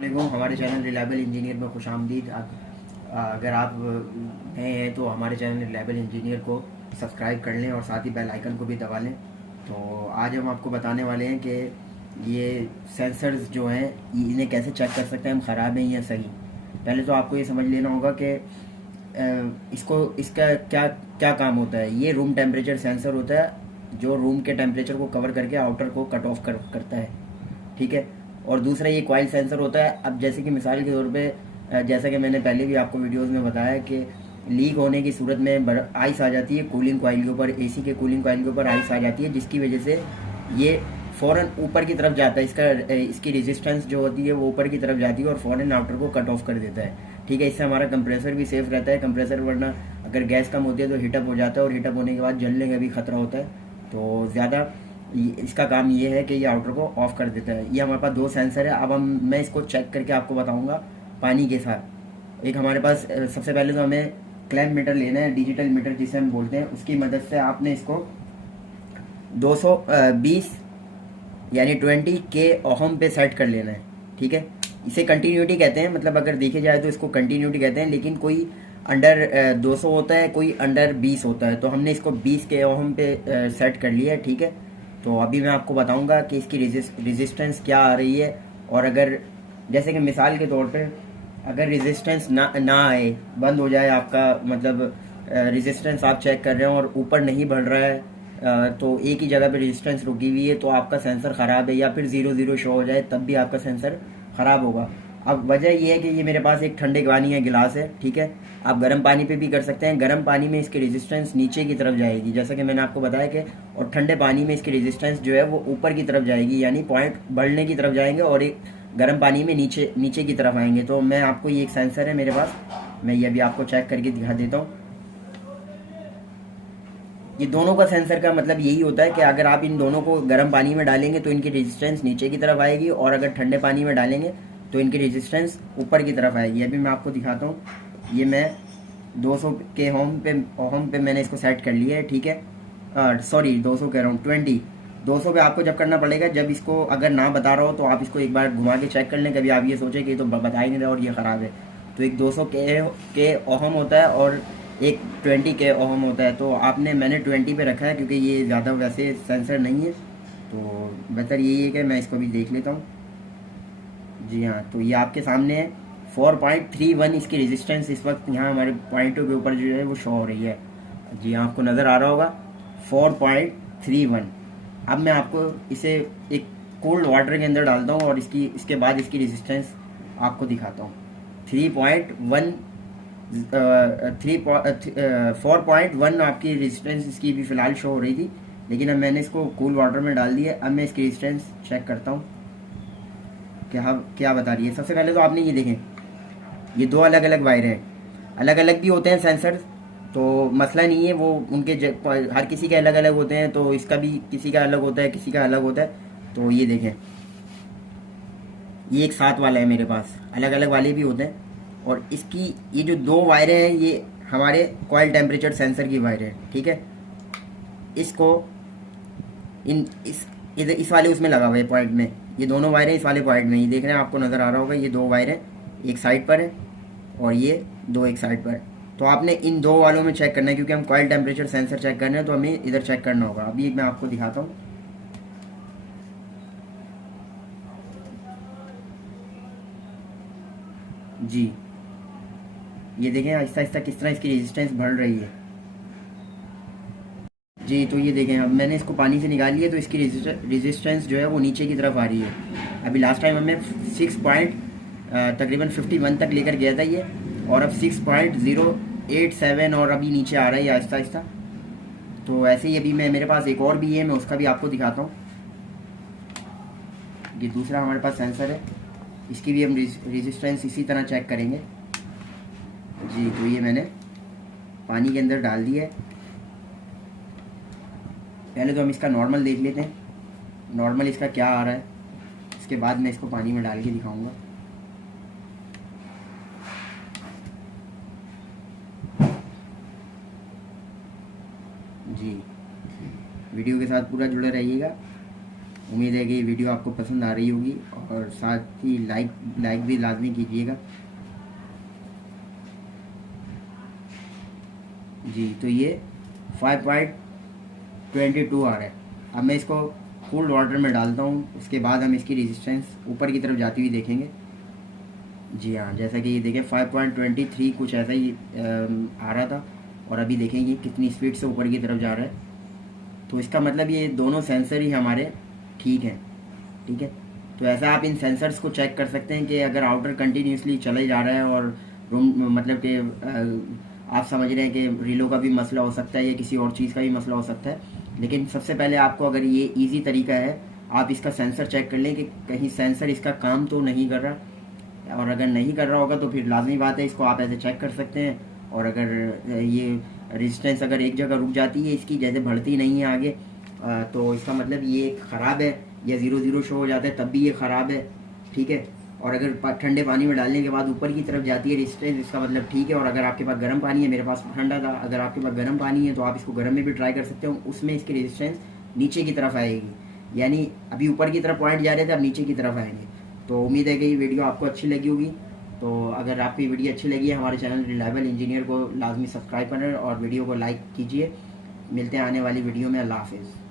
वालेकुम, हमारे channel reliable engineer में खुशामदीद। अगर आप नए हैं तो हमारे चैनल रिलायबल इंजीनियर को सब्सक्राइब कर लें और साथ ही बेल आइकन को भी दबा लें। तो आज हम आपको बताने वाले हैं कि ये सेंसर्स जो हैं इन्हें कैसे चेक कर सकते हैं हम ख़राब हैं या सही। पहले तो आपको ये समझ लेना होगा कि इसका क्या क्या काम होता है। ये रूम टेम्परेचर सेंसर होता है जो रूम के टेम्परेचर को कवर करके आउटर को कट ऑफ करता है, ठीक है। और दूसरा ये कॉइल सेंसर होता है। अब जैसे कि मिसाल के तौर पे जैसा कि मैंने पहले भी आपको वीडियोस में बताया कि लीक होने की सूरत में आइस आ जाती है कूलिंग कॉइल के ऊपर, एसी के कूलिंग कॉइल के ऊपर आइस आ जाती है, जिसकी वजह से ये फ़ौरन ऊपर की तरफ जाता है। इसकी रेजिस्टेंस जो होती है वो ऊपर की तरफ जाती है और फ़ौरन आउटर को कट ऑफ कर देता है, ठीक है। इससे हमारा कंप्रेसर भी सेफ रहता है। कंप्रेसर वरना अगर गैस कम होती है तो हीटअप हो जाता है और हीटअप होने के बाद जलने का भी खतरा होता है। तो ज़्यादा इसका काम ये है कि ये आउटर को ऑफ कर देता है। ये हमारे पास दो सेंसर है। अब मैं इसको चेक करके आपको बताऊंगा पानी के साथ। एक हमारे पास सबसे पहले तो हमें क्लैम्प मीटर लेना है, डिजिटल मीटर जिसे हम बोलते हैं। उसकी मदद से आपने इसको 220 यानी 20 के ओहम पे सेट कर लेना है, ठीक है। इसे कंटिन्यूटी कहते हैं, मतलब अगर देखे जाए तो इसको कंटिन्यूटी कहते हैं, लेकिन कोई अंडर 200 होता है, कोई अंडर 20 होता है। तो हमने इसको 20 के ओहम पे सेट कर लिया है, ठीक है। तो अभी मैं आपको बताऊंगा कि इसकी रेजिस्टेंस क्या आ रही है। और अगर जैसे कि मिसाल के तौर पे अगर रेजिस्टेंस ना आए, बंद हो जाए आपका, मतलब रेजिस्टेंस आप चेक कर रहे हो और ऊपर नहीं बढ़ रहा है, तो एक ही जगह पे रेजिस्टेंस रुकी हुई है, तो आपका सेंसर ख़राब है। या फिर 0 0 शो हो जाए तब भी आपका सेंसर ख़राब होगा। अब वजह यह है कि ये मेरे पास एक ठंडे पानी का गिलास है, ठीक है। आप गर्म पानी पे भी कर सकते हैं। गर्म पानी में इसकी रेजिस्टेंस नीचे की तरफ जाएगी, जैसा कि मैंने आपको बताया कि, और ठंडे पानी में इसकी रेजिस्टेंस जो है वो ऊपर की तरफ जाएगी, यानी पॉइंट बढ़ने की तरफ जाएंगे और एक गर्म पानी में नीचे नीचे की तरफ आएंगे। तो मैं आपको ये एक सेंसर है मेरे पास, मैं ये अभी आपको चेक करके दिखा देता हूँ। ये दोनों का सेंसर का मतलब यही होता है कि अगर आप इन दोनों को गर्म पानी में डालेंगे तो इनकी रेजिस्टेंस नीचे की तरफ आएगी, और अगर ठंडे पानी में डालेंगे तो इनकी रेजिस्टेंस ऊपर की तरफ आएगी। अभी मैं आपको दिखाता हूँ। ये मैं 200 के ओम पे मैंने इसको सेट कर लिया है, ठीक है। सॉरी 200 कह रहा हूँ, 20। 200 पे आपको जब करना पड़ेगा, जब इसको अगर ना बता रहा हो तो आप इसको एक बार घुमा के चेक कर लें। कभी आप ये सोचें कि ये तो बता ही नहीं रहा और ये ख़राब है। तो एक 200 के ओहम होता है और एक 20 के ओहम होता है। तो मैंने 20 पे रखा है क्योंकि ये ज़्यादा वैसे सेंसर नहीं है। तो बेहतर यही है कि मैं इसको भी देख लेता हूँ। जी हाँ, तो ये आपके सामने है। 4.31 इसकी रेजिस्टेंस इस वक्त यहाँ हमारे पॉइंटों के ऊपर जो है वो शो हो रही है। जी हाँ, आपको नज़र आ रहा होगा 4.31। अब मैं आपको इसे एक कोल्ड वाटर के अंदर डालता हूँ और इसके बाद इसकी रेजिस्टेंस आपको दिखाता हूँ। 3.1 4.1 आपकी रेजिस्टेंस इसकी भी फ़िलहाल शो हो रही थी, लेकिन अब मैंने इसको कूल वाटर में डाल दिया। अब मैं इसकी रेजिस्टेंस चेक करता हूँ क्या बता रही है। सबसे पहले तो आपने ये देखें, ये दो अलग अलग वायर हैं। अलग अलग भी होते हैं सेंसर, तो मसला नहीं है, वो हर किसी के अलग अलग होते हैं। तो इसका भी किसी का अलग होता है, किसी का अलग होता है। तो ये देखें, ये एक साथ वाला है मेरे पास, अलग अलग वाले भी होते हैं। और इसकी ये जो दो वायरें हैं ये हमारे कॉइल टेम्परेचर सेंसर की वायर है, ठीक है। इसको इस वाले उसमें लगा हुआ है पॉइंट में। ये दोनों वायरें इस वाले पॉइंट में, ये देख रहे हैं, आपको नज़र आ रहा होगा। ये दो वायरें एक साइड पर है और ये दो एक साइड पर है। तो आपने इन दो वालों में चेक करना है, क्योंकि हम कॉइल टेम्परेचर सेंसर चेक करना है तो हमें इधर चेक करना होगा। अभी मैं आपको दिखाता हूँ। जी, ये देखें आहिस्ता आहिस्ता किस तरह इसकी रेजिस्टेंस बढ़ रही है। जी, तो ये देखें, अब मैंने इसको पानी से निकाल लिया तो इसकी रेजिस्टेंस जो है वो नीचे की तरफ आ रही है। अभी लास्ट टाइम हमें 6 पॉइंट तकरीबन 51 तक लेकर गया था ये, और अब 6.087 और अभी नीचे आ रहा है आहिस्ता आहिस्ता। तो ऐसे ही अभी मेरे पास एक और भी है, मैं उसका भी आपको दिखाता हूँ। ये दूसरा हमारे पास सेंसर है, इसकी भी हम रेजिस्टेंस इसी तरह चेक करेंगे। जी, तो ये मैंने पानी के अंदर डाल दिया है। पहले तो हम इसका नॉर्मल देख लेते हैं, नॉर्मल इसका क्या आ रहा है, इसके बाद मैं इसको पानी में डाल के दिखाऊंगा। जी, वीडियो के साथ पूरा जुड़े रहिएगा। उम्मीद है कि ये वीडियो आपको पसंद आ रही होगी, और साथ ही लाइक भी लाजमी कीजिएगा। जी, तो ये 5.22 आ रहा है। अब मैं इसको कोल्ड वाटर में डालता हूँ, उसके बाद हम इसकी रेजिस्टेंस ऊपर की तरफ जाती हुई देखेंगे। जी हाँ, जैसा कि ये देखें 5.23 कुछ ऐसा ही आ रहा था, और अभी देखेंगे कितनी स्पीड से ऊपर की तरफ जा रहा है। तो इसका मतलब ये दोनों सेंसर ही हमारे ठीक हैं। ठीक है, तो ऐसा आप इन सेंसर्स को चेक कर सकते हैं कि अगर आउटर कंटिन्यूसली चले जा रहा है और रूम मतलब कि आप समझ रहे हैं कि रीलो का भी मसला हो सकता है या किसी और चीज़ का भी मसला हो सकता है। लेकिन सबसे पहले आपको, अगर ये इजी तरीका है, आप इसका सेंसर चेक कर लें कि कहीं सेंसर इसका काम तो नहीं कर रहा, और अगर नहीं कर रहा होगा तो फिर लाजमी बात है इसको आप ऐसे चेक कर सकते हैं। और अगर ये रेजिस्टेंस अगर एक जगह रुक जाती है इसकी, जैसे बढ़ती नहीं है आगे, तो इसका मतलब ये ख़राब है, या 0-0 शो हो जाता है तब भी ये ख़राब है। ठीक है, और अगर ठंडे पानी में डालने के बाद ऊपर की तरफ जाती है रेजिस्टेंस, इसका मतलब ठीक है। और अगर आपके पास गर्म पानी है, मेरे पास ठंडा था, अगर आपके पास गर्म पानी है तो आप इसको गर्म में भी ट्राई कर सकते हो, उसमें इसकी रेजिस्टेंस नीचे की तरफ आएगी। यानी अभी ऊपर की तरफ पॉइंट जा रहे थे, अब नीचे की तरफ आएंगे। तो उम्मीद है कि ये वीडियो आपको अच्छी लगी होगी। तो अगर आपको ये वीडियो अच्छी लगी है, हमारे चैनल रिलायबल इंजीनियर को लाजमी सब्सक्राइब करें और वीडियो को लाइक कीजिए। मिलते हैं आने वाली वीडियो में। अल्लाह हाफिज़।